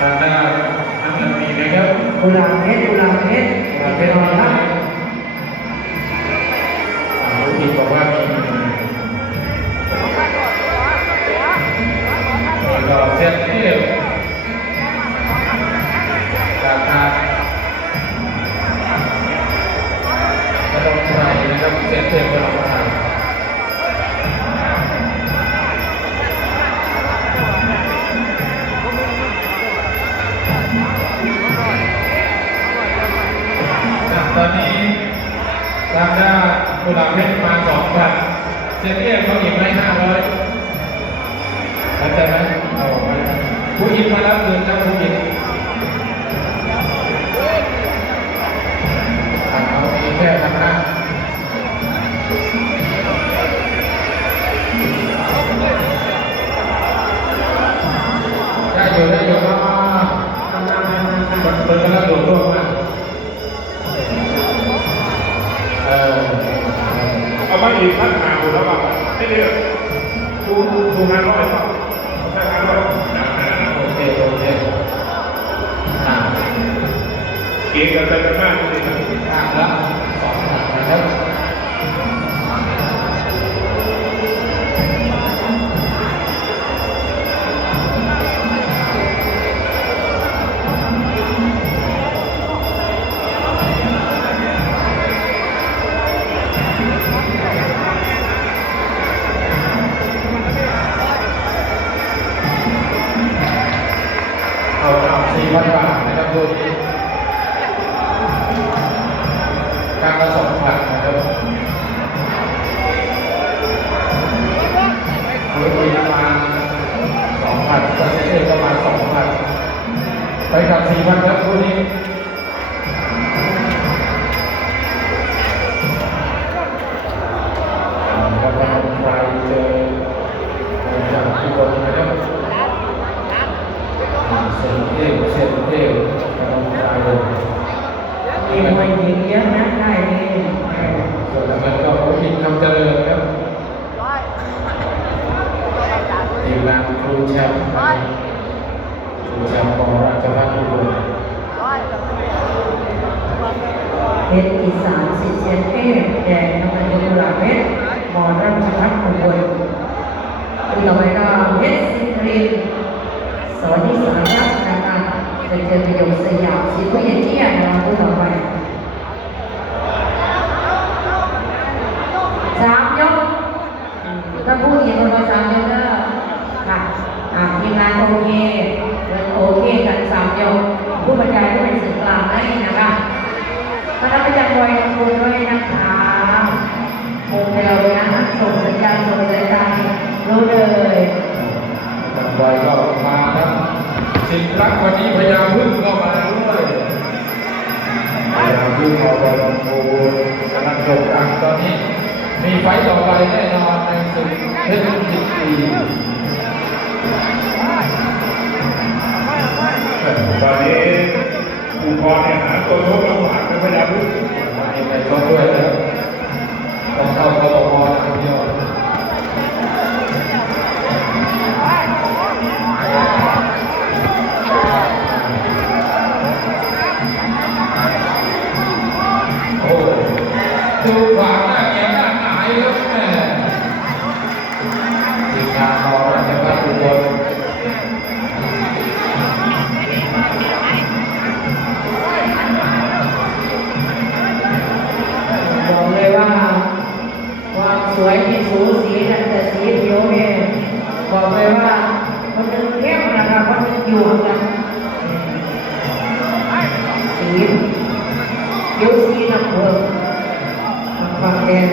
ทางด้านอันดับนี้นะครับกุหล เงินครับผู้หญิงอ่าเอาอีกแค่พันนะได้อยู่ได้อยู่มามามามันเป็นกำลังโดดร่วงมากเออเอามาอีกพันหาแล้วป่ะให้เรียกดูดูงานร้อยป่ะ เก่งกันแต่มากจริงอ่า กับสี่พันครับคุณนี้อ่ากำลังไทยเจอจากทุกคนนะครับเสียงเที่ยวเสียงเที่ยวกำลังใจเลยมีมวยหญิงเยอะนะได้เลยเออส่วนทางนั้นก็เขาคิดคำเจริญครับทีมงานครูแชมป์ ครูแชมองราชพัฒน์อุบลเพชรอีสานสิเชียนเทพแดงน้ำมันกุหลาเพชรมอราชพัฒน์อุบลคุณต่อไปก็เพชรสิรินสวัสดีสายักษ์นะคะจะเจอประโยคสยามสีผู้เย็นเที่ยงนะคะผู้ต่อไปสามยกถ้าพูดอีกคนว่าสามยกเด้อค่ะอ่าทีมงานโอเคเงินโอเคกันสามยก ผู้บรรยายผู้เป็นสื่อกลางได้นะคะคณะพยากรณ์ของคุณด้วยนะคะโมเดลเลยนะส่งสัญญาณส่งสัญญาณรู้เลยต่อไปก็มาครับสิงห์รักวันนี้พยาพึ่งก็มาด้วยพยาพึ่งออกบอลโอ้โหกำลังโด่งดังตอนนี้ มีไฟต่อไปแน่นอนในศึกเทพชรสิบปี ตอนนี้อุปกรณ์เนี่ยหาตัวโน้ตลำบากเป็นพยายามรู้มีไปชกด้วยนะครับต้องเข้ากบพนะครับพี่ยอดโอ้ดูขวาง สูสีนั่นแต่สีผิวเนี่ยบอกเลยว่าคนหนึงเข้มนะครับคนหนึงอยู่กันสีผิวสีน้ำเพิ่มความแดง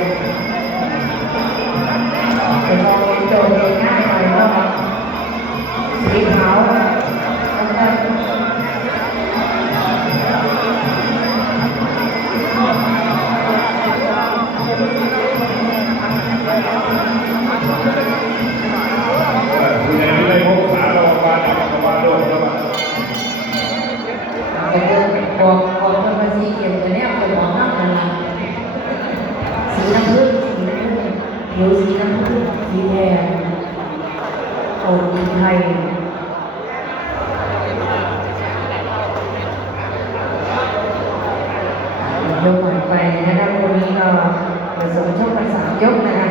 สีแดงโอไทยยกผ่านไปนะครับวันนี้เราผสมช่วงกันายกนะคะ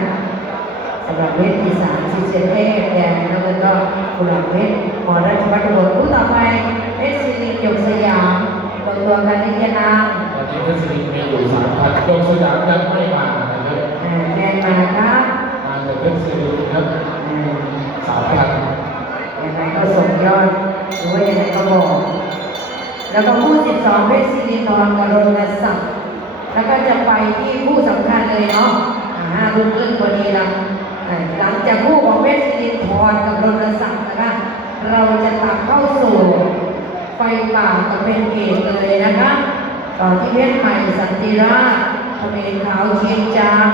สำหรับเวทีสามสิบเจเอแดงแล้วก็กุหลาบเพชรหมอราชบัฒน์บุตรผู้ต่อไปเพชรศิริยกสยามบางตัวกันนิยนามตอนนี้เพชรศิริมีอยู่สามพันยกสยามยังไม่ผ่าน แล้วก็คู่12เพชรศิรินทร์กรณศักดิ์แล้วก็จะไปที่คู่สำคัญเลยเนาะอ่ารุ่นเรื่องวันนี้ละหลังจากคู่ของเพชรศิรินทร์กับรณศักดิ์นะคะเราจะตัดเข้าสู่ไฟป่ากับเป็นเกตเลยนะคะต่อที่เพชรใหม่สันติราชทะเลขาวเชียงจาง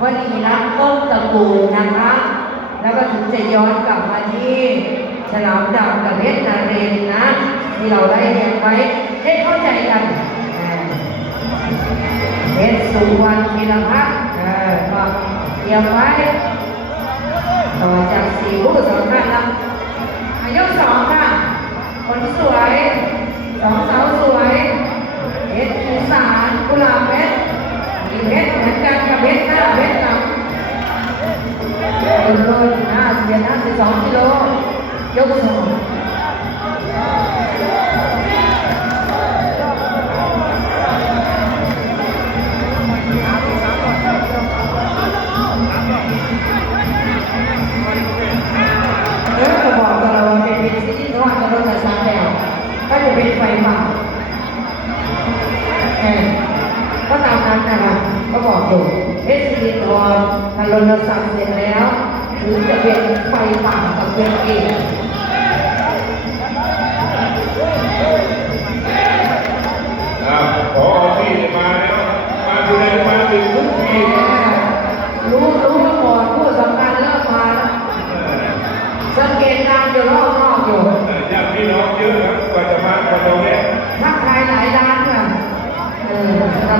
วลีรักต้นตะกูนะคะ แล้วก็ถึงจะย้อนกลับมาที่ฉลามดำกับเพชรนาเรนนะ ที่เราได้เรียนไว้ให้เข้าใจกันเพชรสุวรรณธีรพัฒน์เออก็เตรียมไว้ต่อจากสี่ผู้สำคัญแล้วอายกสองค่ะคนสวยสองสาวสวยเพชรอีสานกุหลาบเพชรมีเพชรเหมือนกันกับเพชรหน้าเพชรหลังรุ่นรุ่นห้าสิบเอ็ดห้าสิบสองกิโลยกสอง ออก็ตามนั้นนะคะก็บอกอยู่เอสซีทอนทารณศักดิ์เสร็จแล้วถึงจะเป็นไฟป่ากับเป็นเองอ่าขอที่มาแล้วมาดูแลมาถึงทุกทีรู้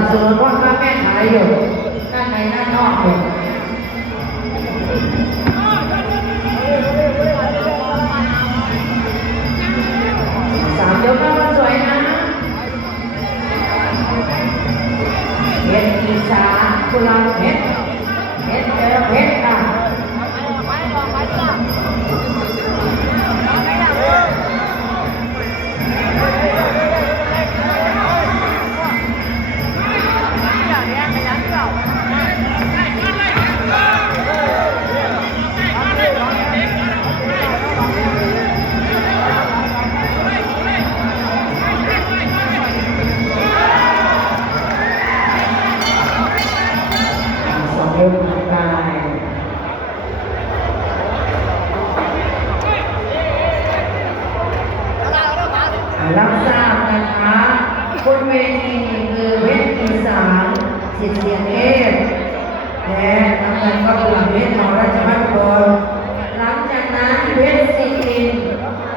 สนับสนุนพ่อค้าแม่ขายอยู่ด้านในด้านนอกอยู่สามยกแล้วก็สวยนะเห็ดอีสานกุหลาเห็ดเห็ดเจอเพชรค่ะ สิทธิ์เสียงเอฟและทำงานก็คือเพชรของราชพัฒน์พลหลังจากนั้นเพชรสิริน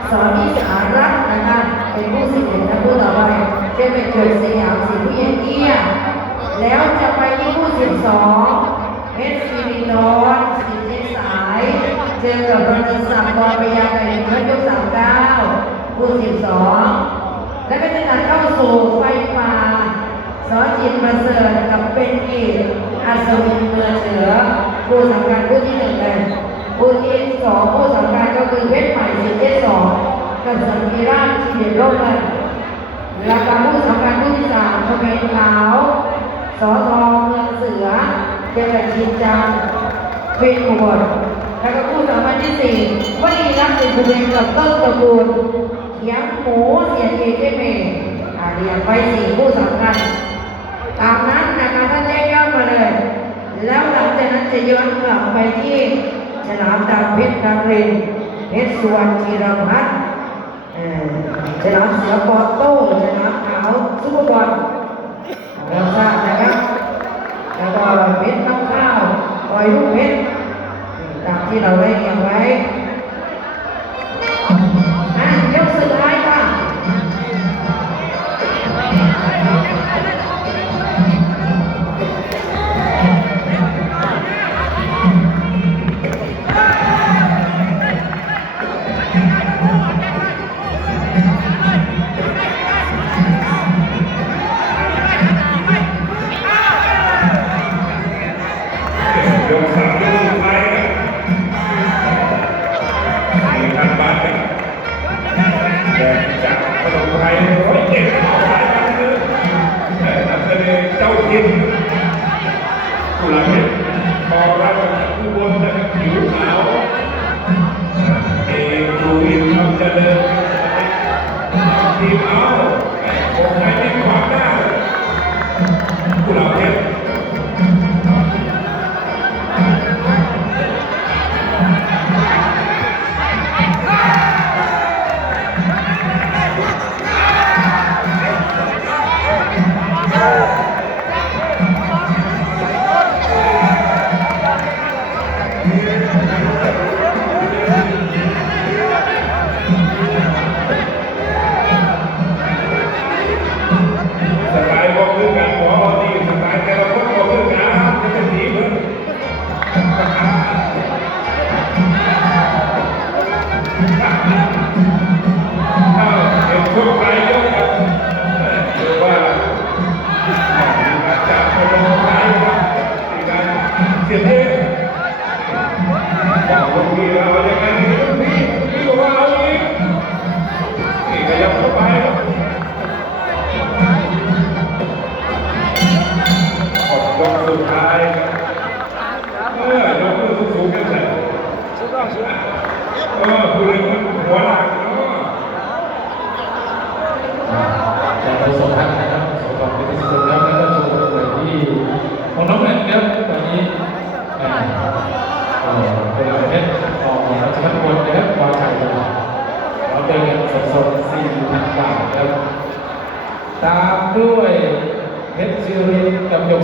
สอนนิสารัตนะคะเป็นผู้สิทธิ์และผู้ต่อไปจะเป็นเกิดสยามสิทธิ์ผู้เยี่ยแล้วจะไปที่คู่สิบสองเพชรศิรินทร์สิทธิสาย เจอกับรณศักดิ์บอปยาไก่เพื่อยกสามเก้าคู่สิบสองแล้วก็จะตัดเข้าสู่ไฟป่า สอจิตประเสริฐกับเป็นอีกอัศวินเมืองเหนือคู่สำคัญคู่ที่หนึ่งเลยคู่ที่สองคู่สำคัญก็คือเพชรใหม่สิทธิสองกับสังกีราชที่เด่นโลกเลยแล้วก็ผู้สำคัญผู้ที่สามทะเบียนขาวสอทองเมืองเสือเจริญชินจังเป็นขบวนแล้วก็ผู้สำคัญที่สี่วลีรักสิทธิ์ภูเวนกับต้นตระกูลเขียงหมูเสียงเอเจเมอาเรียงไปสี่ผู้สำคัญ ตามนั้นนะคะท่านแจ้งยอดมาเลย แล้วหลังจากนั้นจะย้อนกลับไปที่ฉลามดำเพชรนรินทร์เพชรสุวรรณธีรพัฒน์เอ่อฉลามเสือปอโต้ฉลามขาวซุปเปอร์บอลเราทราบนะครับแล้วก็เพชรน้ำข้าวปล่อยลูกเพชรตามที่เราได้เรียงไว้ยกสุดท้าย พันบ้านครับแดงจากขนมไทยร้อยเจ็ดสายการเงินแต่นักแสดงเจ้าทิมกุหลาบเพชรพอรับจากผู้บนจะครับผิวขาวเอกดูวินคำเจริญทีมเอาบอกให้ไม่ขวางหน้ากุหลาบเพชร ด้วยเพชรซีรีส์กับหยก